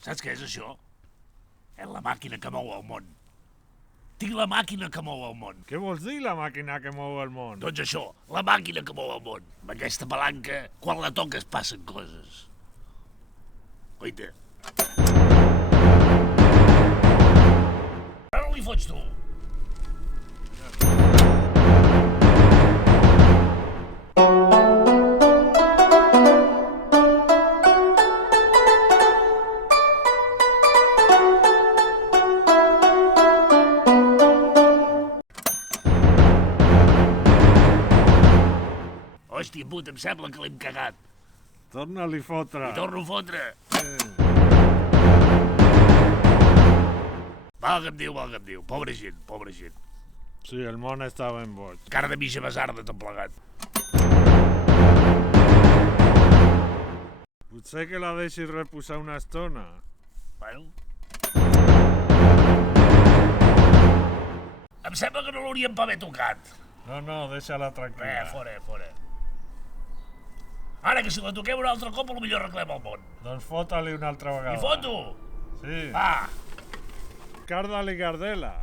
Saps què és això? És la màquina que mou el món. Tinc la màquina que mou el món. Què vols dir, la màquina que mou el món? Doncs això, la màquina que mou el món. Amb aquesta palanca, quan la toques passen coses. Oita. Ara li fots tu. Hòstia puta, em sembla que l'hem cagat. Torna-li fotre. Li torno a fotre. Valga'm Déu. Pobra gent. Sí, el món està ben boig. Cara de mitja basarda tot plegat. Potser que la deixis reposar una estona. Bueno. Em sembla que no l'hauríem haver tocat. No, deixa-la tranquil·la. Fora. Ara que si la toquem un altre cop, potser arreglem el món. Doncs fota-li una altra vegada. Li foto? Sí. Va. Carda-li Gardela.